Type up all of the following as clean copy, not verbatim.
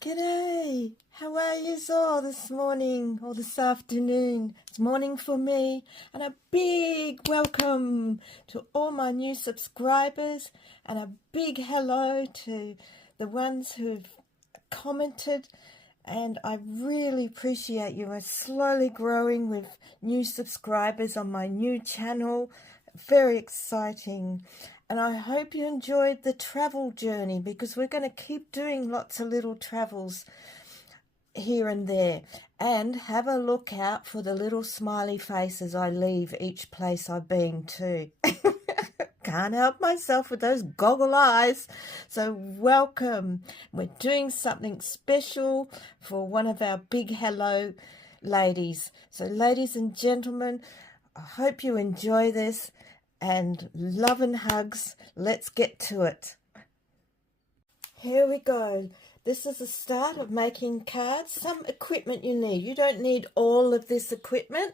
G'day! How are you all this morning or this afternoon? It's morning for me, and a big welcome to all my new subscribers, and a big hello to the ones who've commented, and I really appreciate you. We're slowly growing with new subscribers on my new channel. Very exciting. And I hope you enjoyed the travel journey, because we're going to keep doing lots of little travels here and there. And have a look out for the little smiley faces I leave each place I've been to. Can't help myself with those goggle eyes. So welcome. We're doing something special for one of our big hello ladies. So ladies and gentlemen, I hope you enjoy this. And love and hugs. Let's get to it. Here we go. This is the start of making cards. Some equipment you need. You don't need all of this equipment,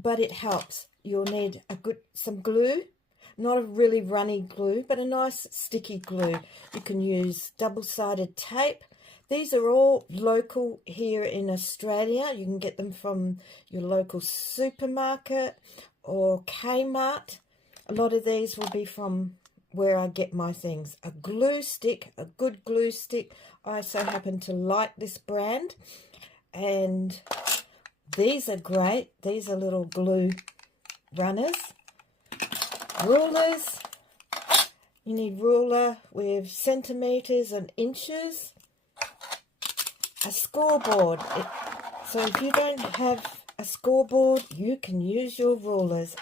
but it helps. You'll need some glue. Not a really runny glue, but a nice sticky glue. You can use double-sided tape. These are all local here in Australia. You can get them from your local supermarket or Kmart. A lot of these will be from where I get my things. A glue stick, a good glue stick. I so happen to like this brand. And these are great. These are little glue runners. Rulers. You need ruler with centimetres and inches. A scoreboard. So if you don't have a scoreboard, you can use your rulers.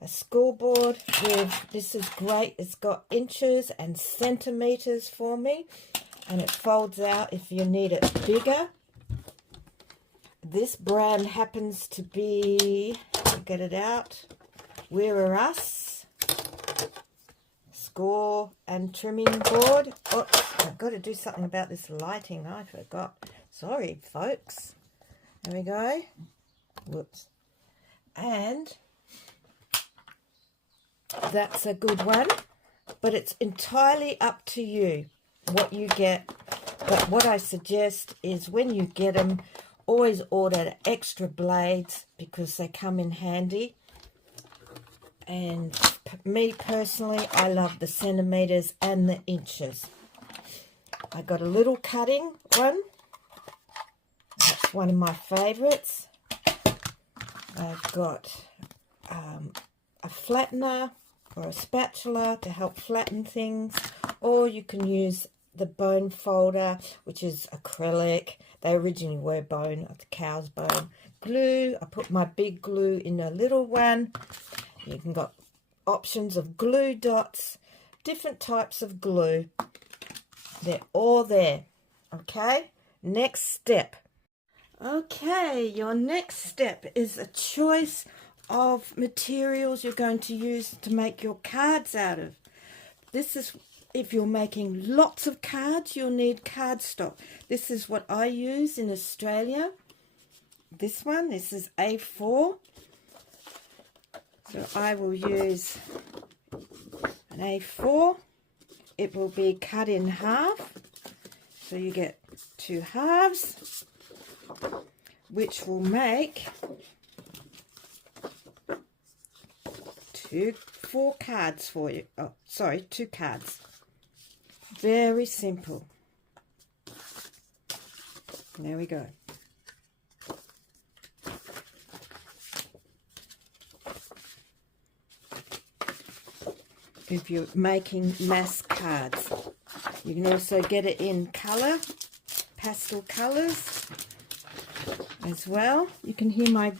A scoreboard with, this is great, it's got inches and centimetres for me, and it folds out if you need it bigger. This brand happens to be, get it out, Wear a Us score and trimming board. Oops, I've got to do something about this lighting, I forgot. Sorry folks. There we go. Whoops. And that's a good one, but it's entirely up to you what you get. But what I suggest is when you get them, always order extra blades, because they come in handy. And me personally, I love the centimetres and the inches. I got a little cutting one. That's one of my favourites. I've got a flattener or a spatula to help flatten things, or you can use the bone folder, which is acrylic. They originally were bone, the cow's bone. Glue, I put my big glue in a little one. You can got options of glue dots, different types of glue. They're all there. Okay, next step. Okay, your next step is a choice of materials you're going to use to make your cards out of. This is, if you're making lots of cards, you'll need cardstock. This is what I use in Australia. This one, this is A4. So I will use an A4. It will be cut in half. So you get two halves, which will make four cards for you. Oh, sorry, 2 cards. Very simple. There we go. If you're making mass cards, you can also get it in colour, pastel colours as well. You can hear my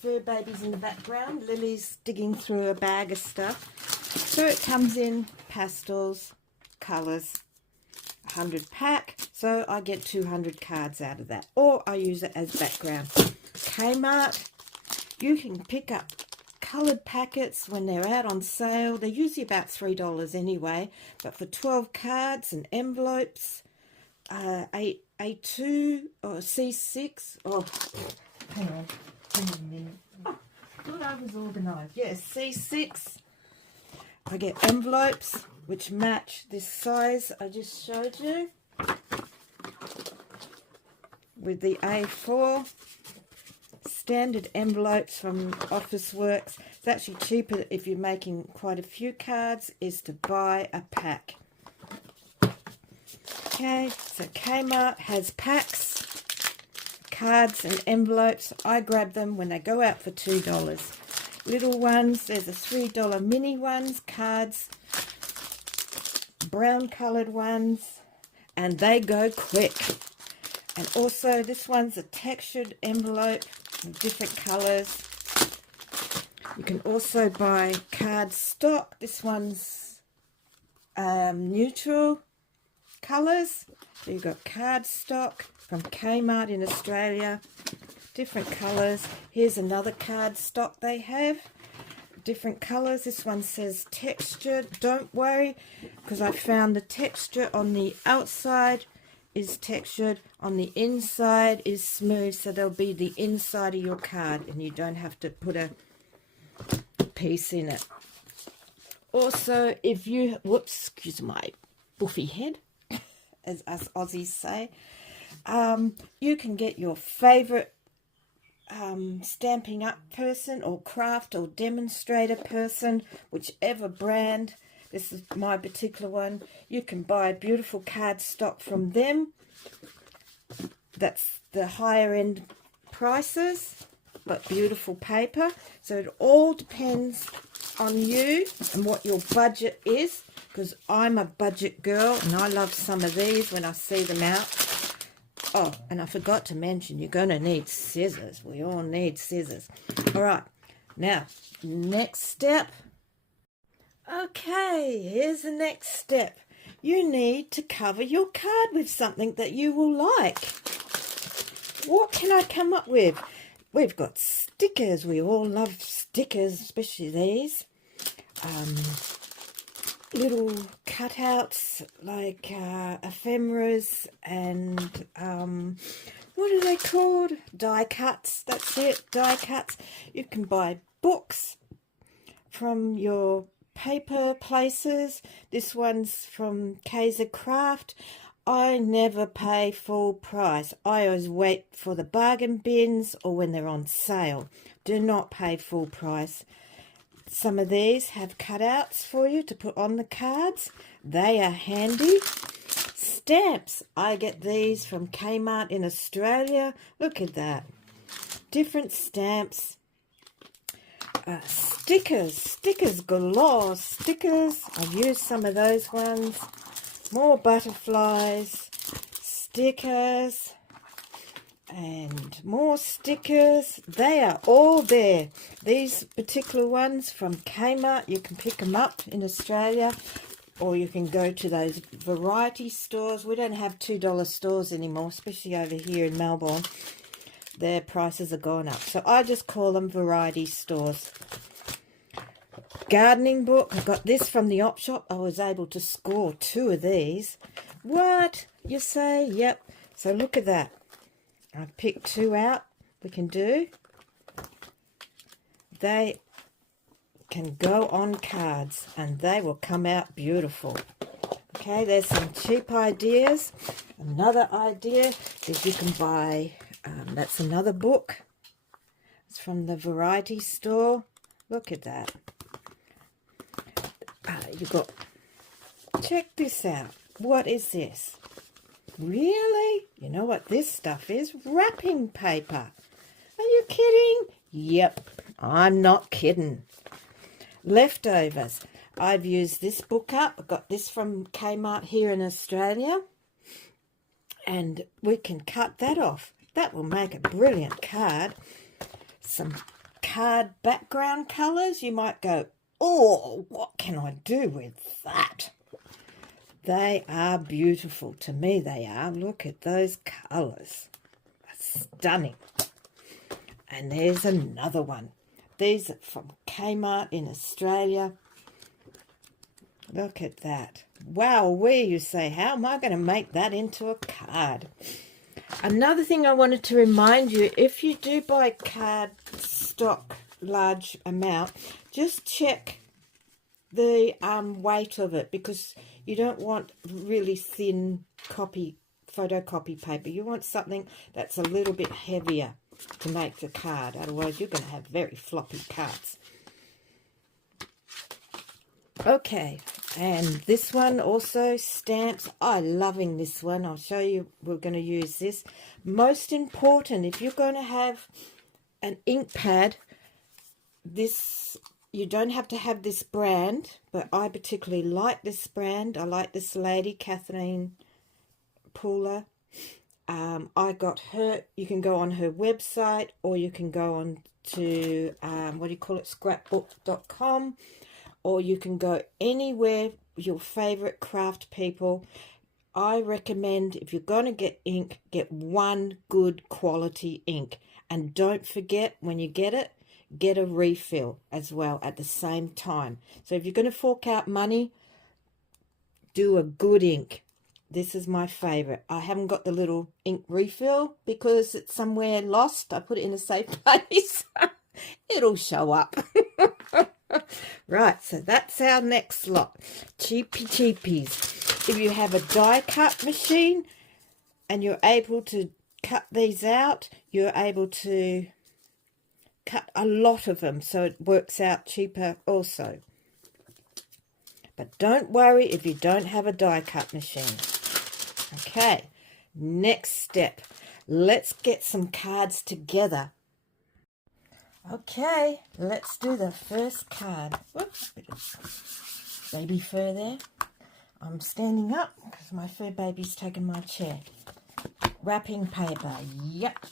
fur babies in the background. Lily's digging through a bag of stuff. So it comes in pastels, colours, 100 pack. So I get 200 cards out of that. Or I use it as background. Kmart, you can pick up coloured packets when they're out on sale. They're usually about $3 anyway. But for 12 cards and envelopes, A2 or C6. Oh, hang on. Oh, thought I was organised. Yes, C6. I get envelopes which match this size I just showed you. with the A4. Standard envelopes from Officeworks. It's actually cheaper if you're making quite a few cards is to buy a pack. Okay, so Kmart has packs, cards and envelopes. I grab them when they go out for $2. Little ones, there's a $3 mini ones, cards, brown coloured ones, and they go quick. And also this one's a textured envelope in different colours. You can also buy card stock. This one's neutral colours. So you've got card stock from Kmart in Australia. Different colours. Here's another card stock they have. Different colours. This one says textured. Don't worry, because I found the texture on the outside is textured, on the inside is smooth, so there'll be the inside of your card and you don't have to put a piece in it. Also, if you, whoops, excuse my buffy head, as us Aussies say, you can get your favourite Stampin' Up person or craft or demonstrator person, whichever brand. This is my particular one. You can buy beautiful card stock from them. That's the higher end prices, but beautiful paper. So it all depends on you and what your budget is, because I'm a budget girl and I love some of these when I see them out. Oh, and I forgot to mention, you're going to need scissors. We all need scissors. All right, now, next step. Okay, here's the next step. You need to cover your card with something that you will like. What can I come up with? We've got stickers. We all love stickers, especially these. Little cutouts like ephemeras and what are they called? Die cuts. That's it, die cuts. You can buy books from your paper places. This one's from Kaiser Craft. I never pay full price. I always wait for the bargain bins or when they're on sale. Do not pay full price. Some of these have cutouts for you to put on the cards. They are handy. Stamps. I get these from Kmart in Australia. Look at that. Different stamps. Stickers galore. Stickers. I've used some of those ones. More butterflies. Stickers. And more stickers. They are all there. These particular ones from Kmart, you can pick them up in Australia, or you can go to those variety stores. We don't have $2 stores anymore, especially over here in Melbourne. Their prices are gone up. So I just call them variety stores. Gardening book. I got this from the op shop. I was able to score 2 of these. What? You say? Yep. So look at that. I've picked 2 out we can do. They can go on cards and they will come out beautiful. Okay, there's some cheap ideas. Another idea is you can buy, that's another book. It's from the variety store. Look at that. You got, check this out. What is this? Really? You know what this stuff is? Wrapping paper. Are you kidding? Yep, I'm not kidding. Leftovers. I've used this book up. I got this from Kmart here in Australia. And we can cut that off. That will make a brilliant card. Some card background colours. You might go, oh, what can I do with that? They are beautiful. To me, they are. Look at those colours. Stunning. And there's another one. These are from Kmart in Australia. Look at that. Wow, where you say, how am I going to make that into a card? Another thing I wanted to remind you, if you do buy card stock, large amount, just check the weight of it, because you don't want really thin copy photocopy paper. You want something that's a little bit heavier to make the card. Otherwise, you're going to have very floppy cards. Okay, and this one also stamps. I'm loving this one. I'll show you. We're going to use this. Most important, if you're going to have an ink pad, this, you don't have to have this brand, but I particularly like this brand. I like this lady, Kathleen Pooler. I got her. You can go on her website, or you can go on to scrapbook.com, or you can go anywhere, your favorite craft people. I recommend, if you're going to get ink, get one good quality ink, and don't forget, when you get it, get a refill as well at the same time. So if you're going to fork out money, do a good ink. This is my favorite. I haven't got the little ink refill because it's somewhere lost. I put it in a safe place. It'll show up. Right, so that's our next lot. Cheapies. If you have a die cut machine and you're able to cut these out, you're able to cut a lot of them, so it works out cheaper also. But don't worry if you don't have a die cut machine. Okay, next step. Let's get some cards together. Okay, let's do the first card. Whoops, bit of baby fur there. I'm standing up because my fur baby's taken my chair. Wrapping paper, yep.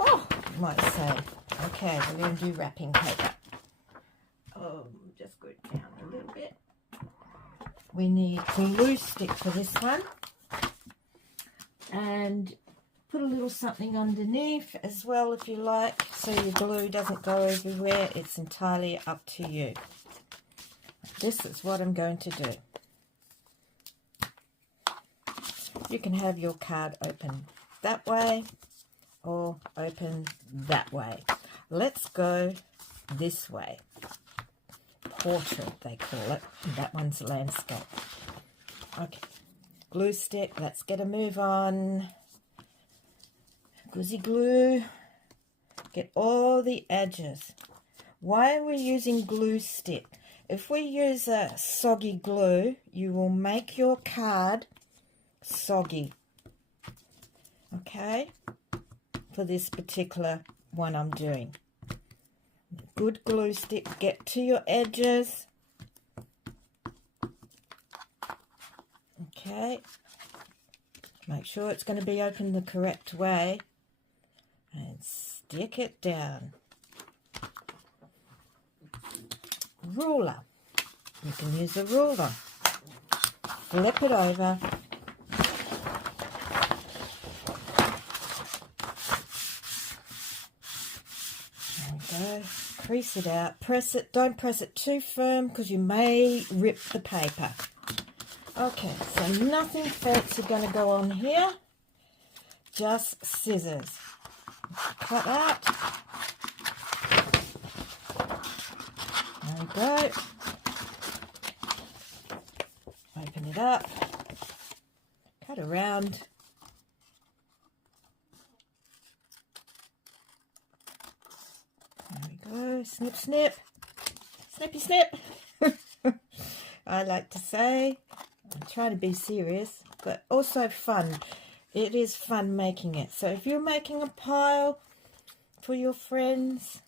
Oh, you might say. Okay, we're going to do wrapping paper. Just go down a little bit. We need glue stick for this one. And put a little something underneath as well if you like, so your glue doesn't go everywhere. It's entirely up to you. This is what I'm going to do. You can have your card open that way or open that way. Let's go this way. Portrait, they call it. That one's landscape. Okay, glue stick. Let's get a move on. Guzzy glue. Get all the edges. Why are we using glue stick? If we use a soggy glue, you will make your card soggy. Okay? For this particular one I'm doing. Good glue stick. Get to your edges. Okay. Make sure it's going to be open the correct way. And stick it down. Ruler. You can use a ruler. Flip it over. There we go. Crease it out. Press it. Don't press it too firm because you may rip the paper. Okay, so nothing fancy going to go on here. Just scissors. Cut out. There we go. Open it up. Cut around. There we go. Snip, snip. Snippy, snip. I like to say. I'm trying to be serious, but also fun. It is fun making it. So if you're making a pile for your friends,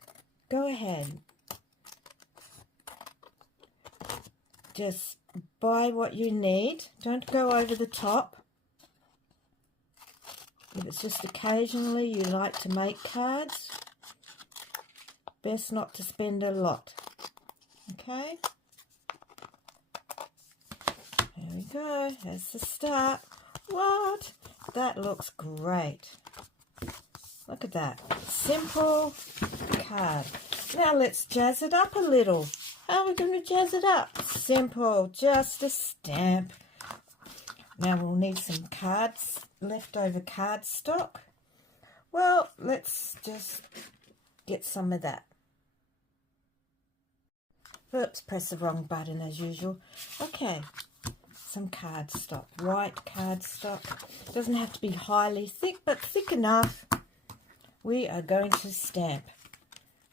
go ahead. Just buy what you need. Don't go over the top. If it's just occasionally you like to make cards, best not to spend a lot. Okay? There we go. That's the start. What? That looks great. Look at that. Simple card. Now let's jazz it up a little. How are we going to jazz it up? Simple. Just a stamp. Now we'll need some cards, leftover card stock. Well, let's just get some of that. Oops, press the wrong button as usual. Okay. some cardstock, white cardstock. Doesn't have to be highly thick, but thick enough. We are going to stamp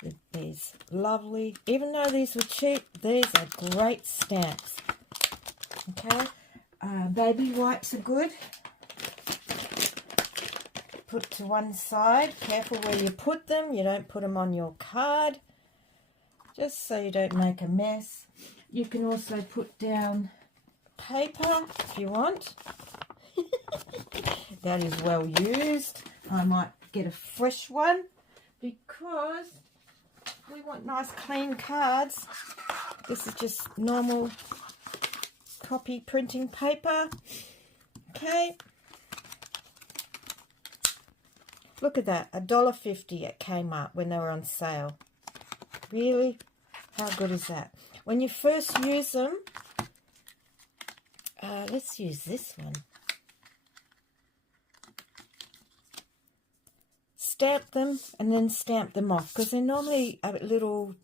with these lovely, even though these were cheap, these are great stamps. Okay, baby wipes are good. Put to one side. Careful where you put them. You don't put them on your card, just so you don't make a mess. You can also put down paper if you want. That is well used. I might get a fresh one because we want nice clean cards. This is just normal copy printing paper. Okay. Look at that, $1.50 at Kmart when they were on sale. Really? How good is that? When you first use them, let's use this one. Stamp them and then stamp them off because they're normally a little,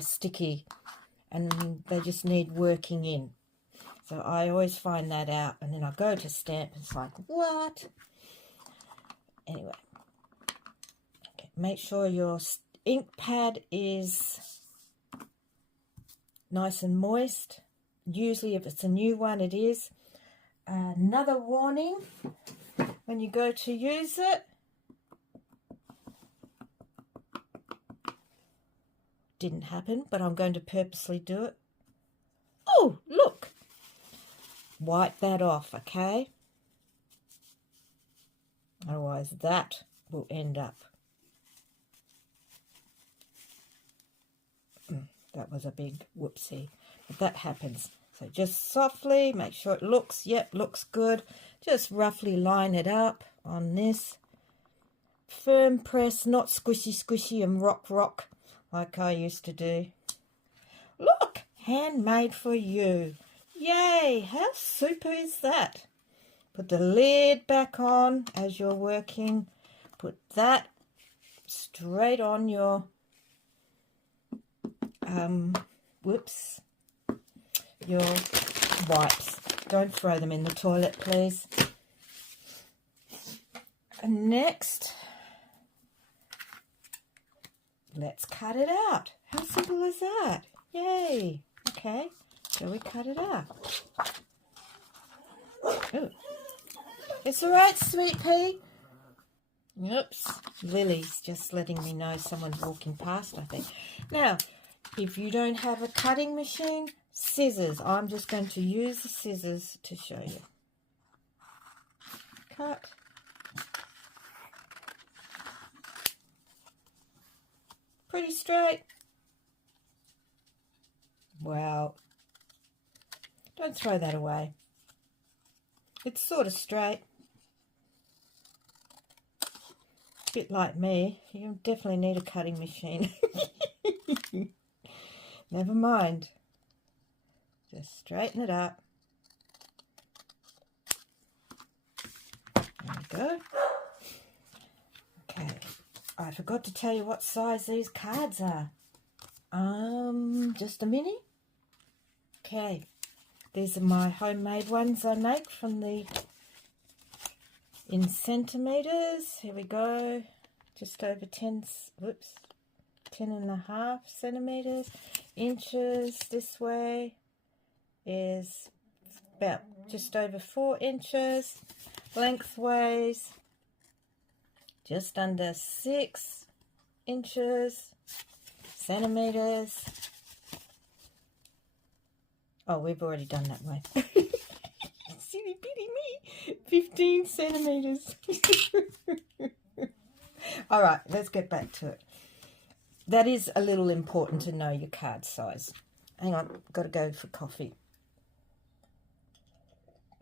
sticky and they just need working in. So I always find that out, and then I go to stamp and it's like, what? Anyway, okay, make sure your ink pad is nice and moist. Usually if it's a new one, it is. Another warning, when you go to use it, didn't happen, but I'm going to purposely do it. Oh, look! Wipe that off, okay? Otherwise that will end up. That was a big whoopsie. But that happens. So just softly, make sure it looks, looks good. Just roughly line it up on this. Firm press, not squishy and rock like I used to do. Look, handmade for you. Yay, how super is that? Put the lid back on as you're working. Put that straight on your, your wipes. Don't throw them in the toilet, please. And next, let's cut it out. How simple is that? Yay. Okay, so we cut it out. Ooh. It's all right, sweet pea. Oops. Lily's just letting me know someone's walking past, I think. Now, if you don't have a cutting machine, scissors. I'm just going to use the scissors to show you. Cut. Pretty straight. Wow. Don't throw that away. It's sort of straight. Bit like me, you definitely need a cutting machine. Never mind. Just straighten it up. There we go. Okay. I forgot to tell you what size these cards are. Just a minute. Okay. These are my homemade ones I make from the in centimeters. Here we go. Just over 10 and a half centimeters. Inches this way is about just over 4 inches. Lengthways just under 6 inches. Centimeters. Oh, we've already done that way. Silly bitty me. 15 centimeters. All right, let's get back to it. That is a little important to know your card size. Hang on, got to go for coffee.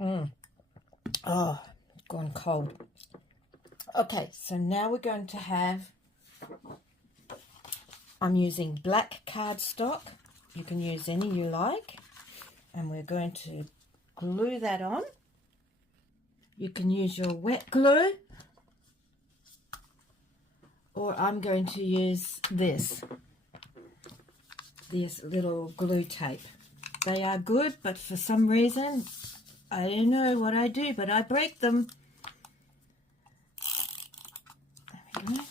Oh, gone cold. Okay, so now we're going to have, I'm using black cardstock. You can use any you like. And we're going to glue that on. You can use your wet glue, or I'm going to use this little glue tape. they are good, but for some reason, I don't know what I do, but I break them. There we go.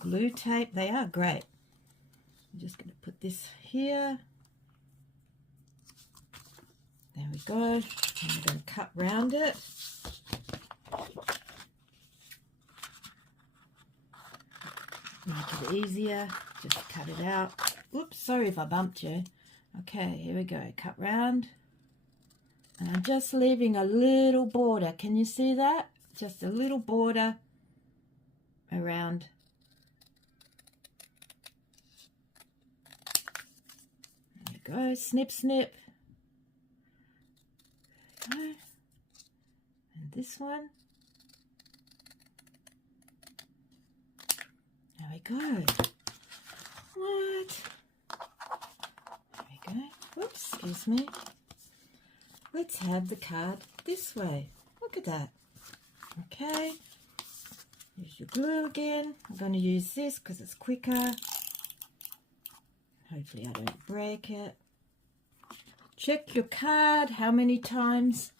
Glue tape, they are great. I'm just going to put this here. There we go. And I'm going to cut round it. Make it easier. Just cut it out. Oops, sorry if I bumped you. Okay, here we go. Cut round. And I'm just leaving a little border. Can you see that? Just a little border around. There we go. Snip, snip. There we go. And this one. There we go. What? There we go. Whoops, excuse me. Let's have the card this way. Look at that. Okay. Use your glue again. I'm going to use this because it's quicker. Hopefully I don't break it. Check your card. How many times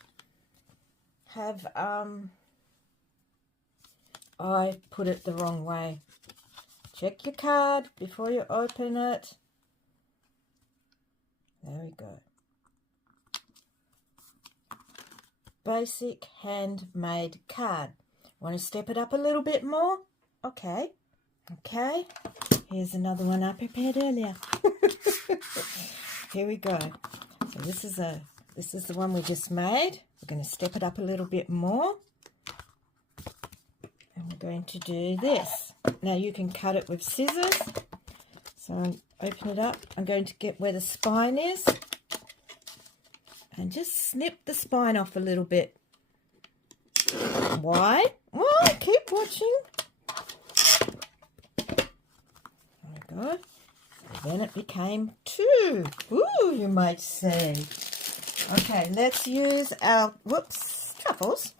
have I put it the wrong way? Check your card before you open it. There we go. Basic handmade card. Want to step it up a little bit more? Okay. Okay. Here's another one I prepared earlier. Here we go. So this is the one we just made. We're going to step it up a little bit more. And we're going to do this. Now you can cut it with scissors. So open it up. I'm going to get where the spine is. And just snip the spine off a little bit. Why? Why? Keep watching. There we go. So then it became 2. Ooh, you might say. Okay, let's use our, whoops, truffles.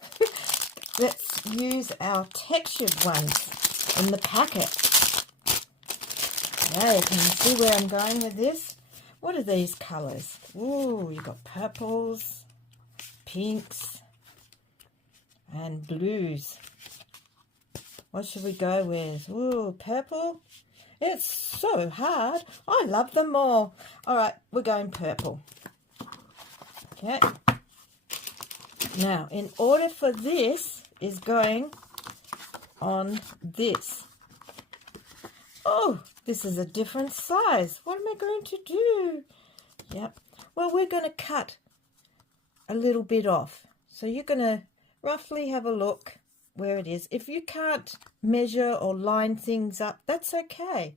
Let's use our textured ones in the packet. Okay, can you see where I'm going with this? What are these colours? Ooh, you've got purples, pinks, and blues. What should we go with? Ooh, purple. It's so hard. I love them all. All right, we're going purple. Okay. Now, in order for this is going on this. Oh, this is a different size. What am I going to do? Yep. Well, we're going to cut a little bit off. So you're going to roughly have a look where it is. If you can't measure or line things up, that's okay.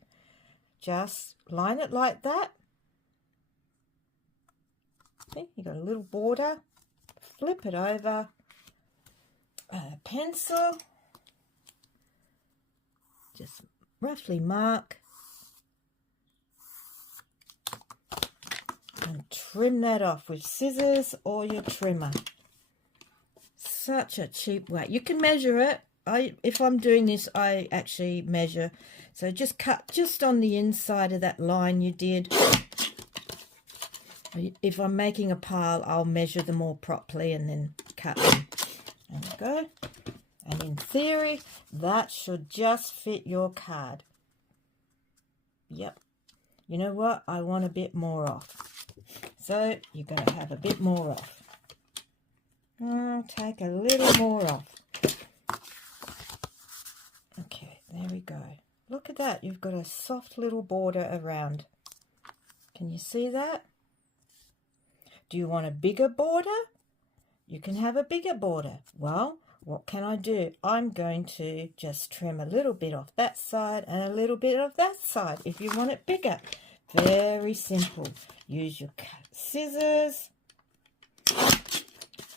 Just line it like that. See, you got a little border. Flip it over. A pencil. Just roughly mark. And trim that off with scissors or your trimmer. Such a cheap way. You can measure it. If I'm doing this, I actually measure. So just cut just on the inside of that line you did. If I'm making a pile, I'll measure them all properly and then cut them. There we go. And in theory, that should just fit your card. Yep. You know what? I want a bit more off. So you're going to have a bit more off. I'll take a little more off. Okay, there we go. Look at that. You've got a soft little border around. Can you see that? Do you want a bigger border? You can have a bigger border. Well, what can I do? I'm going to just trim a little bit off that side and a little bit of that side if you want it bigger. Very simple. Use your scissors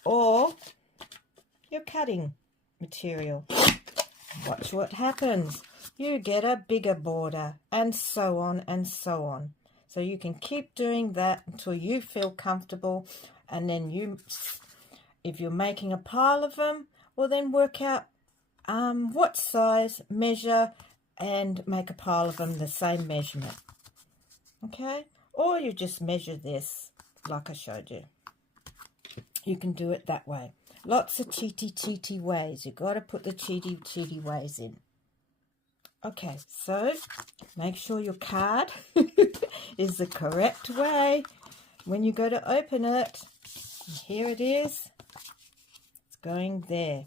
or your cutting material. Watch what happens. You get a bigger border and so on and so on. So you can keep doing that until you feel comfortable, and then if you're making a pile of them, well then work out what size, measure, and make a pile of them the same measurement. Okay? Or you just measure this like I showed you. You can do it that way. Lots of cheaty ways. You've got to put the cheaty ways in. Okay, so make sure your card is the correct way when you go to open it. Here it is. It's going there.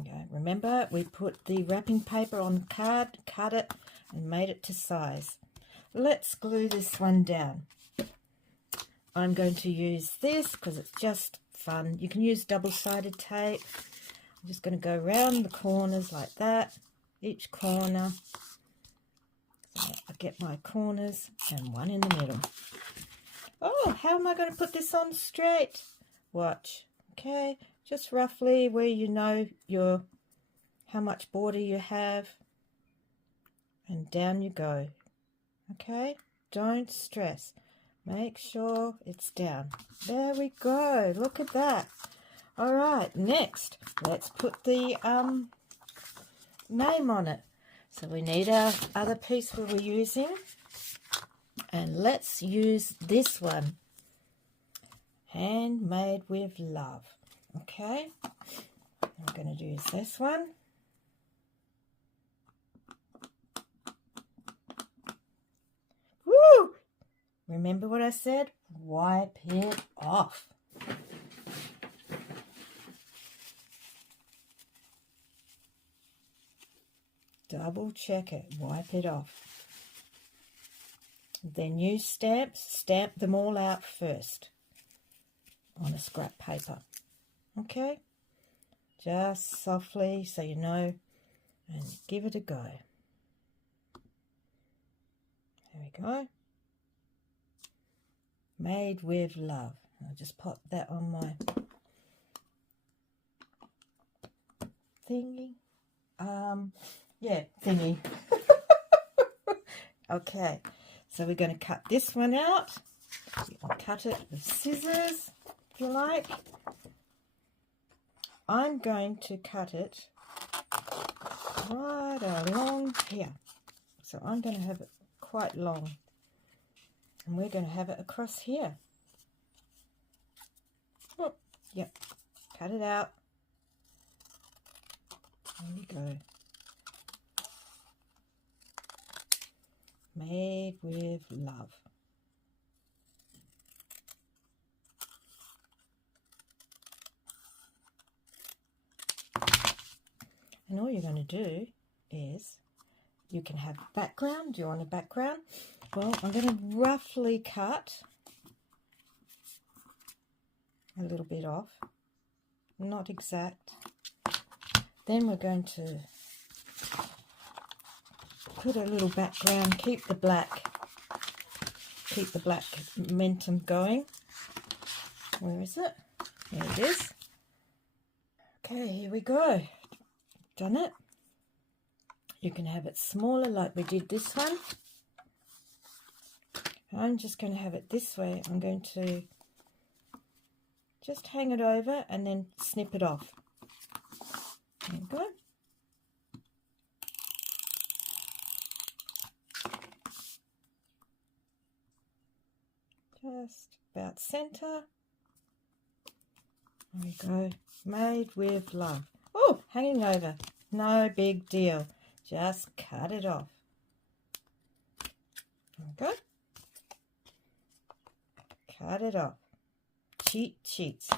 Okay, remember we put the wrapping paper on the card, cut it and made it to size. Let's glue this one down. I'm going to use this because it's just fun. You can use double-sided tape. I'm just going to go around the corners like that, each corner. So I get my corners and one in the middle. Oh, how am I going to put this on straight? Watch. Okay, just roughly where you know how much border you have. And down you go. Okay, don't stress. Make sure it's down. There we go. Look at that. All right, next, let's put the name on it. So we need our other piece we were using. And let's use this one. Handmade with love. Okay, I'm going to use this one. Woo! Remember what I said? Wipe it off. Double check it. Wipe it off. Then use stamps. Stamp them all out first on a scrap paper. Okay? Just softly so you know, and give it a go. There we go. Made with love. I'll just pop that on my thingy. Yeah, thingy. Okay, so we're going to cut this one out. I'll cut it with scissors, if you like. I'm going to cut it right along here. So I'm going to have it quite long. And we're going to have it across here. Oh, yep, cut it out. There we go. Made with love. And all you're going to do is, you can have background. Do you want a background? Well, I'm going to roughly cut a little bit off, not exact. Then we're going to put a little background, keep the black momentum going. Where is it? There it is. Okay, here we go. Done it. You can have it smaller like we did this one. I'm just going to have it this way. I'm going to just hang it over and then snip it off. There you go. Just about center. There we go. Made with love. Oh, hanging over. No big deal. Just cut it off. There we go. Cut it off. Cheat sheets.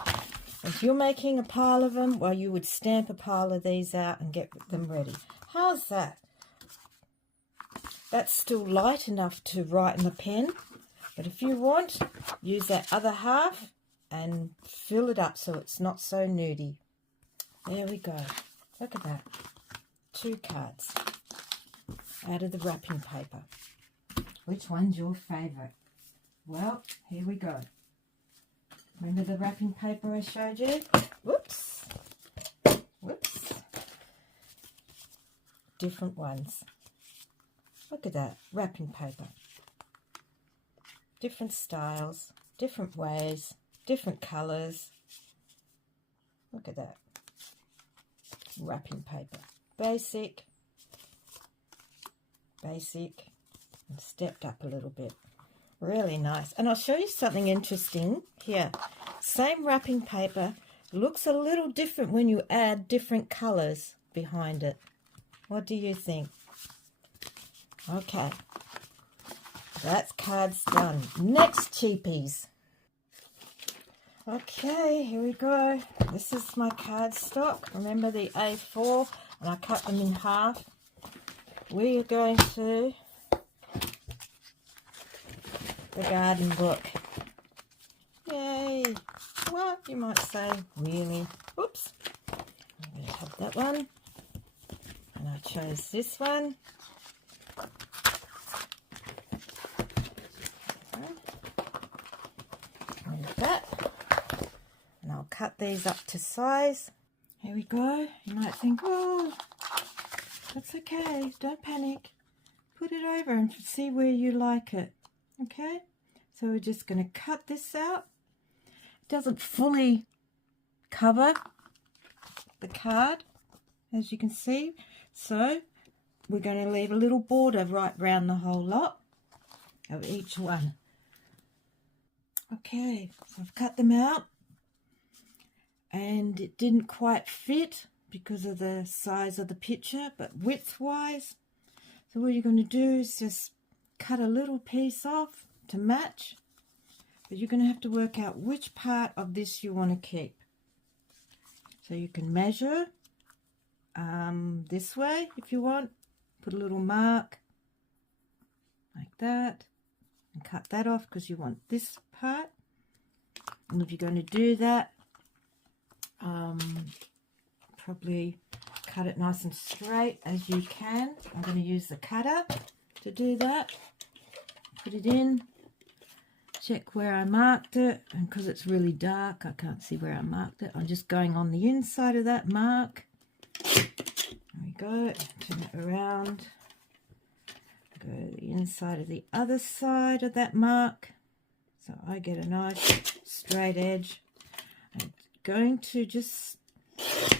If you're making a pile of them, well, you would stamp a pile of these out and get them ready. How's that? That's still light enough to write in the pen. But if you want, use that other half and fill it up so it's not so nudie. There we go. Look at that. 2 cards out of the wrapping paper. Which one's your favourite? Well, here we go. Remember the wrapping paper I showed you? Whoops. Whoops. Different ones. Look at that. Wrapping paper. Different styles, different ways, different colours. Look at that. Wrapping paper. Basic, and stepped up a little bit. Really nice. And I'll show you something interesting here. Same wrapping paper, looks a little different when you add different colors behind it. What do you think? Okay, that's cards done. Next, cheapies. Okay, here we go. This is my card stock. Remember the A4, and I cut them in half. We are going to the garden book. Yay! What you might say, really? Oops. I'm going to have that one. And I chose this one. Like that. And I'll cut these up to size. Here we go. You might think, oh, that's okay. Don't panic. Put it over and see where you like it. Okay? So we're just going to cut this out. It doesn't fully cover the card, as you can see. So we're going to leave a little border right round the whole lot of each one. Okay, so I've cut them out. And it didn't quite fit because of the size of the picture, but width-wise. So what you're going to do is just cut a little piece off to match. But you're going to have to work out which part of this you want to keep. So you can measure this way if you want. Put a little mark like that. And cut that off because you want this part. And if you're going to do that, probably cut it nice and straight as you can. I'm going to use the cutter to do that. Put it in, check where I marked it, and because it's really dark I can't see where I marked it, I'm just going on the inside of that mark. There we go. Turn it around, go to the inside of the other side of that mark so I get a nice straight edge. I'm going to just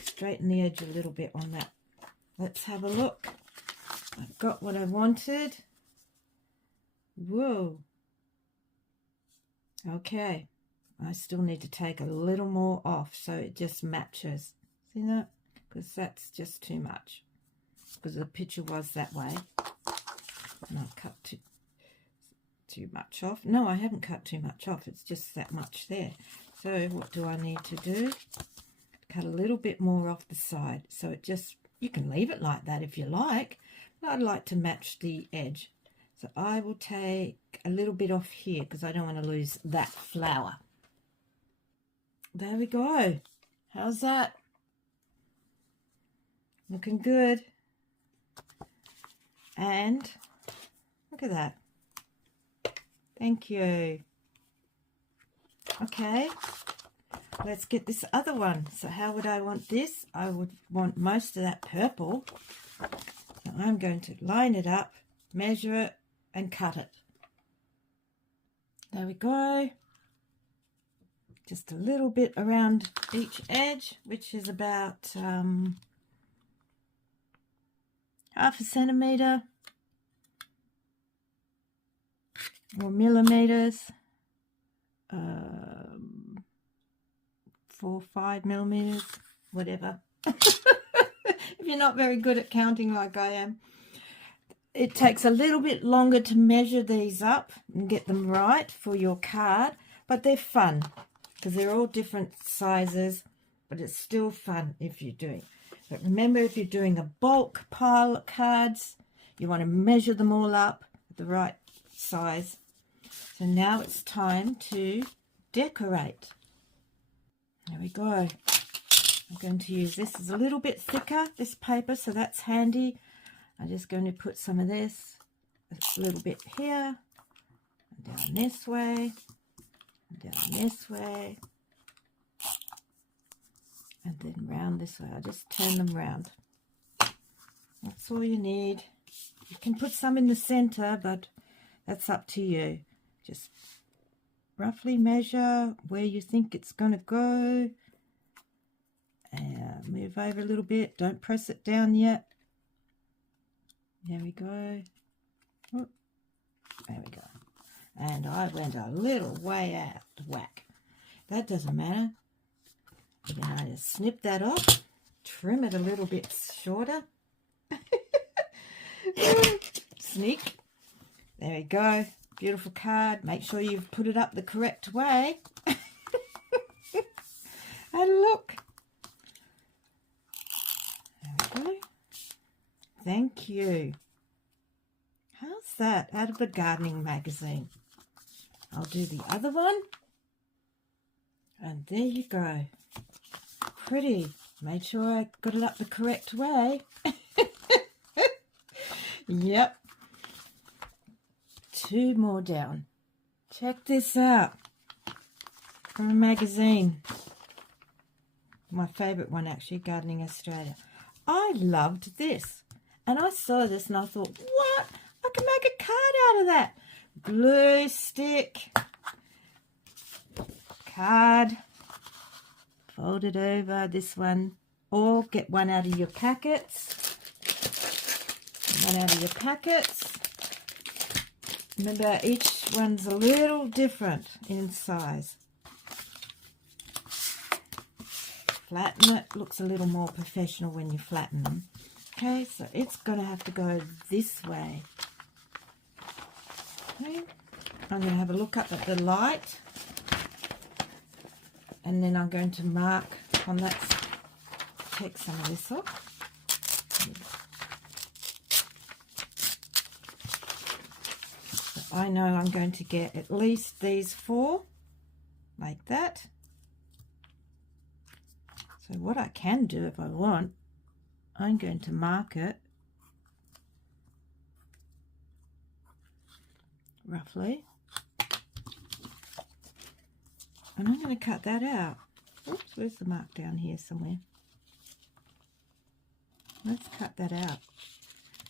straighten the edge a little bit on that. Let's have a look. I've got what I wanted. Whoa. Okay. I still need to take a little more off so it just matches. See that? Because that's just too much. Because the picture was that way. And I've cut too much off. No, I haven't cut too much off. It's just that much there. So what do I need to do? Cut a little bit more off the side. So it just, you can leave it like that if you like. But I'd like to match the edge. So I will take a little bit off here because I don't want to lose that flower. There we go. How's that? Looking good. And look at that. Thank you. Okay, let's get this other one. So how would I want this? I would want most of that purple. So I'm going to line it up, measure it, and cut it. There we go. Just a little bit around each edge, which is about half a centimetre or millimeters. 4 or 5 millimeters, whatever. If you're not very good at counting like I am. It takes a little bit longer to measure these up and get them right for your card, but they're fun because they're all different sizes, but it's still fun if you're doing. But remember, if you're doing a bulk pile of cards, you want to measure them all up at the right size. So now it's time to decorate. There we go. I'm going to use this. It's a little bit thicker, this paper, so that's handy. I'm just going to put some of this a little bit here, and down this way, and down this way, and then round this way. I just turn them round. That's all you need. You can put some in the center, but that's up to you. Just roughly measure where you think it's going to go. And move over a little bit. Don't press it down yet. There we go. Oh, there we go. and I went a little way out of whack. That doesn't matter. Then I just snip that off, trim it a little bit shorter. Sneak. There we go. Beautiful card. Make sure you've put it up the correct way. And look. There we go. Thank you. How's that? Out of the gardening magazine. I'll do the other one. And there you go. Pretty. Made sure I got it up the correct way. Yep. 2 more down. Check this out. From a magazine. My favourite one, actually, Gardening Australia. I loved this. And I saw this and I thought, what? I can make a card out of that. Glue stick. Card. Fold it over, this one. Or get one out of your packets. One out of your packets. Remember, each one's a little different in size. Flatten it. Looks a little more professional when you flatten them. Okay, so it's going to have to go this way. Okay. I'm going to have a look up at the light. And then I'm going to mark on that. Take some of this off. So I know I'm going to get at least these 4, like that. So what I can do if I want, I'm going to mark it roughly. And I'm going to cut that out. Oops, where's the mark down here somewhere? Let's cut that out.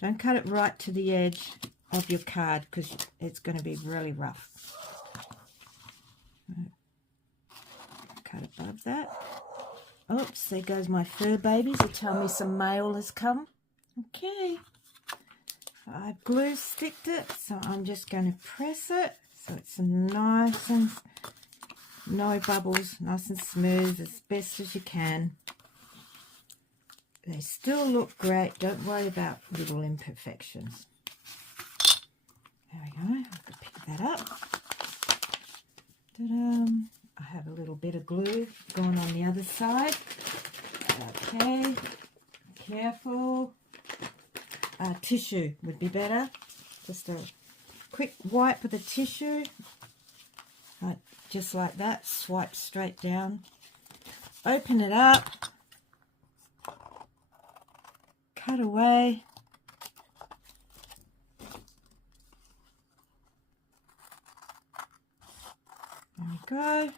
Don't cut it right to the edge of your card because it's going to be really rough. Cut above that. Oops, there goes my fur babies to tell me some mail has come. Okay. I've glue sticked it, so I'm just going to press it so it's nice and no bubbles, nice and smooth as best as you can. They still look great. Don't worry about little imperfections. There we go. I have to pick that up. Ta-da. I have a little bit of glue going on the other side. Okay. Careful. Tissue would be better. Just a quick wipe with a tissue. Just like that. Swipe straight down. Open it up. Cut away. There we go.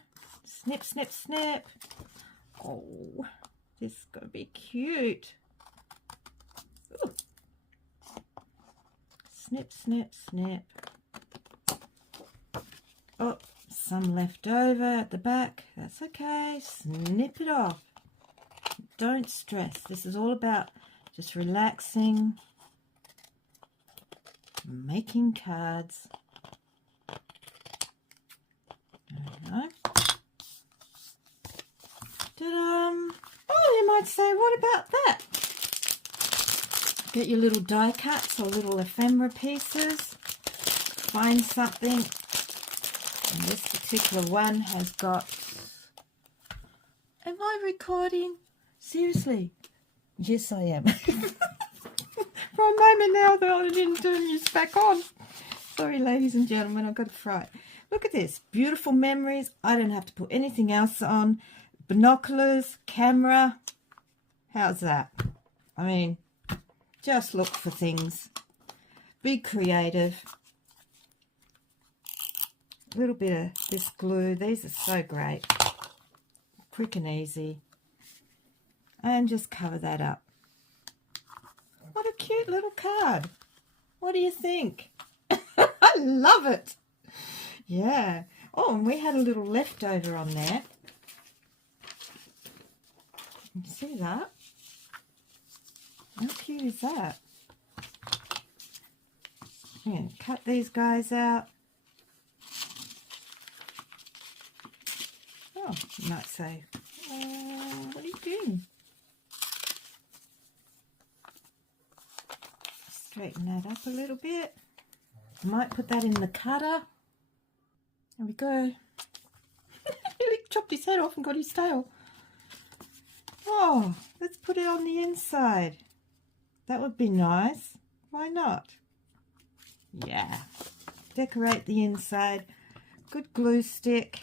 Snip, snip, snip. Oh, this is going to be cute. Ooh. Snip, snip, snip. Oh, some left over at the back. That's okay. Snip it off. Don't stress. This is all about just relaxing, making cards. There we go. Ta-da! Oh, you might say, what about that? Get your little die cuts or little ephemera pieces. Find something. And this particular one has got... Am I recording? Seriously? Yes, I am. For a moment now, though, I didn't turn this back on. Sorry, ladies and gentlemen, I got a fright. Look at this. Beautiful memories. I don't have to put anything else on. Binoculars, camera. How's that? I mean, just look for things. Be creative. A little bit of this glue. These are so great. Quick and easy. And just cover that up. What a cute little card. What do you think? I love it. Yeah. Oh, and we had a little leftover on there. You see that? How cute is that? I'm going to cut these guys out. Oh, you might say, what are you doing? Straighten that up a little bit. I might put that in the cutter. There we go. He chopped his head off and got his tail. Oh, let's put it on the inside. That would be nice. Why not? Yeah. Decorate the inside. Good glue stick,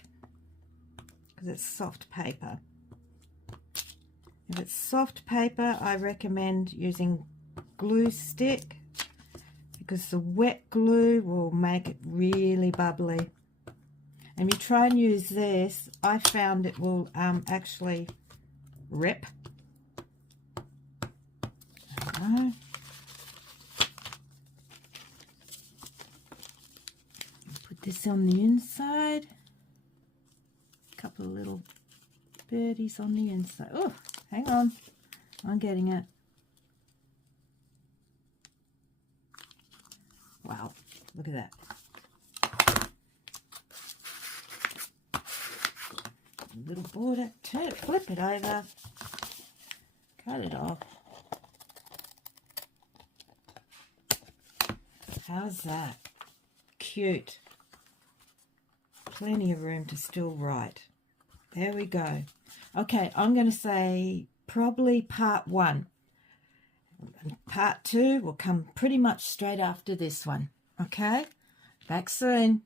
because it's soft paper. If it's soft paper, I recommend using glue stick, because the wet glue will make it really bubbly. And you try and use this, I found it will actually rip. Put this on the inside. A couple of little birdies on the inside. Oh, hang on. I'm getting it. Wow, look at that. Little border, turn it, flip it over, cut it off. How's that? Cute. Plenty of room to still write. There we go. Okay, I'm going to say probably part 1. Part 2 will come pretty much straight after this one. Okay, back soon.